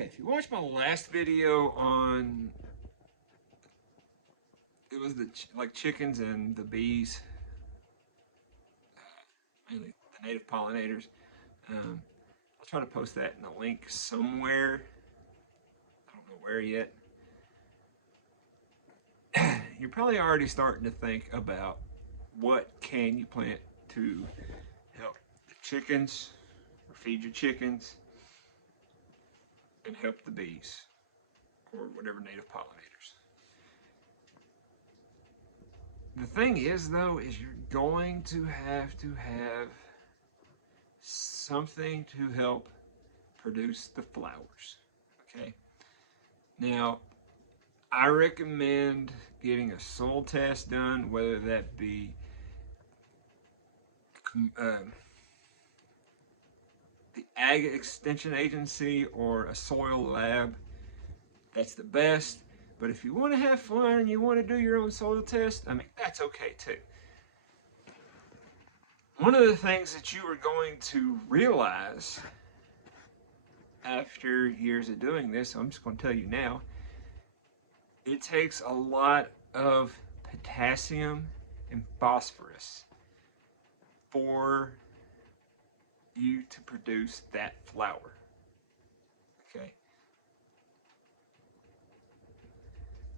Okay, if you watched my last video on, it was the like chickens and the bees, mainly the native pollinators. I'll try to post that in a link somewhere. I don't know where yet. You're probably already starting to think about what can you plant to help the chickens or feed your chickens and help the bees or whatever native pollinators. The thing is, though, is you're going to have something to help produce the flowers. Okay. Now, I recommend getting a soil test done, whether that be the Ag Extension Agency or a soil lab. That's the best. But if you want to have fun and you want to do your own soil test, I mean, that's okay too. One of the things that you are going to realize after years of doing this, I'm just going to tell you now, it takes a lot of potassium and phosphorus for you to produce that flower. Okay.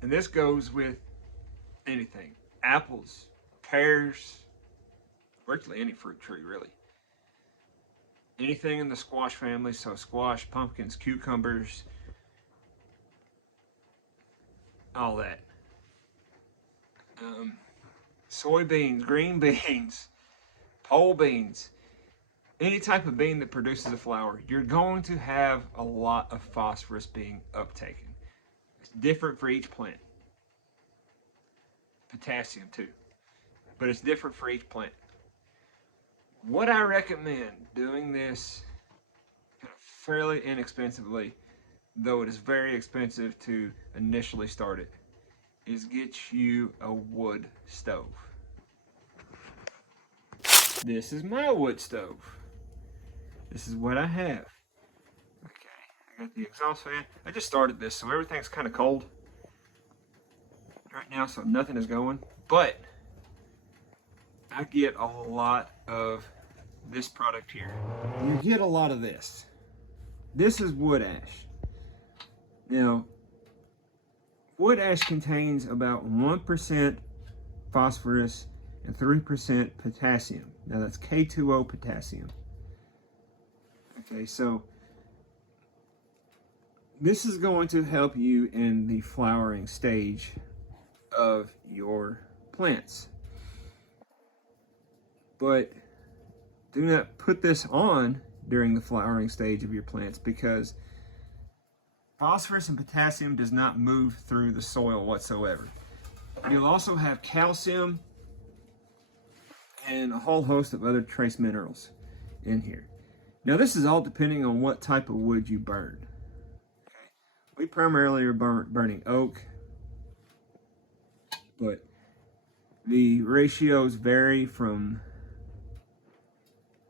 And this goes with anything. Apples, pears, virtually any fruit tree really. Anything in the squash family, so squash, pumpkins, cucumbers, all that. Soybeans, green beans, pole beans, any type of bean that produces a flower, you're going to have a lot of phosphorus being uptaken. It's different for each plant. Potassium too, but it's different for each plant. What I recommend doing this fairly inexpensively, though it is very expensive to initially start it, is get you a wood stove. This is my wood stove. This is what I have. Okay, I got the exhaust fan. I just started this, so everything's kind of cold right now, so nothing is going. But I get a lot of this product here. You get a lot of this. This is wood ash. Now, wood ash contains about 1% phosphorus and 3% potassium. Now that's K2O potassium. Okay, so this is going to help you in the flowering stage of your plants. But do not put this on during the flowering stage of your plants, because phosphorus and potassium does not move through the soil whatsoever. You'll also have calcium and a whole host of other trace minerals in here. Now this is all depending on what type of wood you burn. Okay. We primarily are burning oak, but the ratios vary from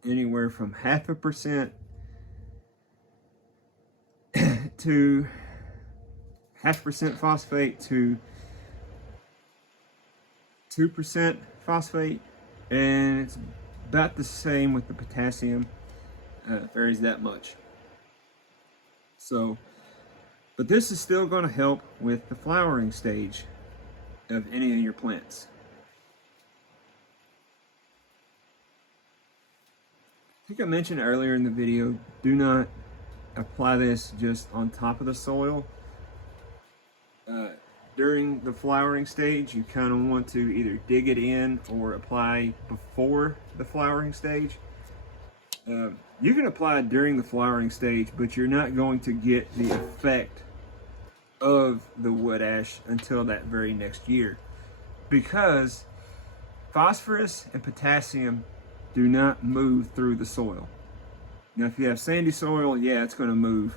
anywhere from 0.5% to 0.5% phosphate to 2% phosphate, and it's about the same with the potassium. Varies that much. So, but this is still going to help with the flowering stage of any of your plants. I think I mentioned earlier in the video, do not apply this just on top of the soil. During the flowering stage, you kind of want to either dig it in or apply before the flowering stage. You can apply during the flowering stage, but you're not going to get the effect of the wood ash until that very next year, because phosphorus and potassium do not move through the soil. Now, if you have sandy soil, yeah, it's going to move,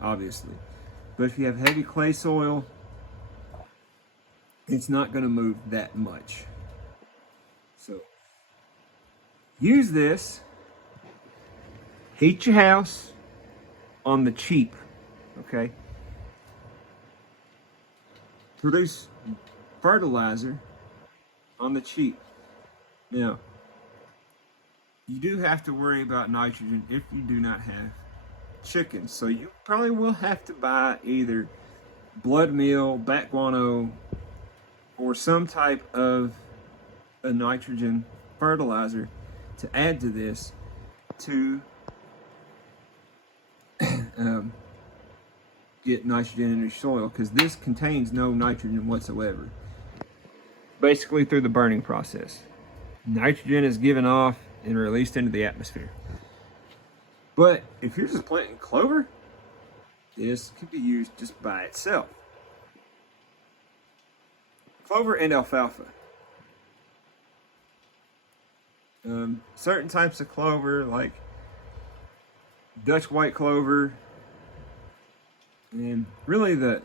obviously. But if you have heavy clay soil, it's not going to move that much. So, use this. Heat your house on the cheap. okay? Produce fertilizer on the cheap. Now, you do have to worry about nitrogen if you do not have chickens. So you probably will have to buy either blood meal, bat guano, or some type of a nitrogen fertilizer to add to this to get nitrogen in your soil, because this contains no nitrogen whatsoever. Basically through the burning process, nitrogen is given off and released into the atmosphere. But if you're just planting clover, this could be used just by itself. Clover and alfalfa. Certain types of clover, like Dutch white clover, and really the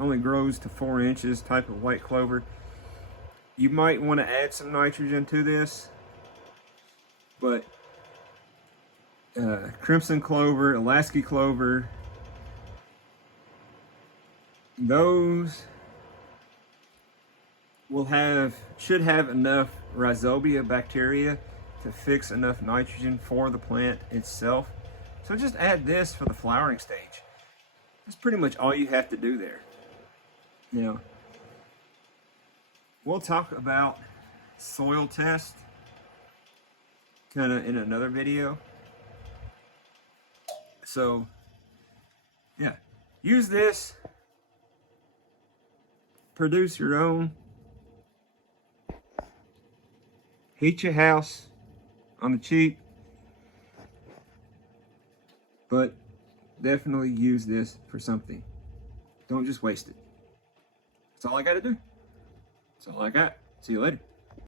only grows to 4 inches type of white clover, you might want to add some nitrogen to this. But crimson clover, Alaskan clover, those should have enough rhizobia bacteria to fix enough nitrogen for the plant itself. So just add this for the flowering stage. That's pretty much all you have to do there. Now, we'll talk about soil test kind of in another video. So, yeah, use this, produce your own, heat your house on the cheap, but definitely use this for something. Don't just waste it. That's all I got to do. That's all I got. See you later.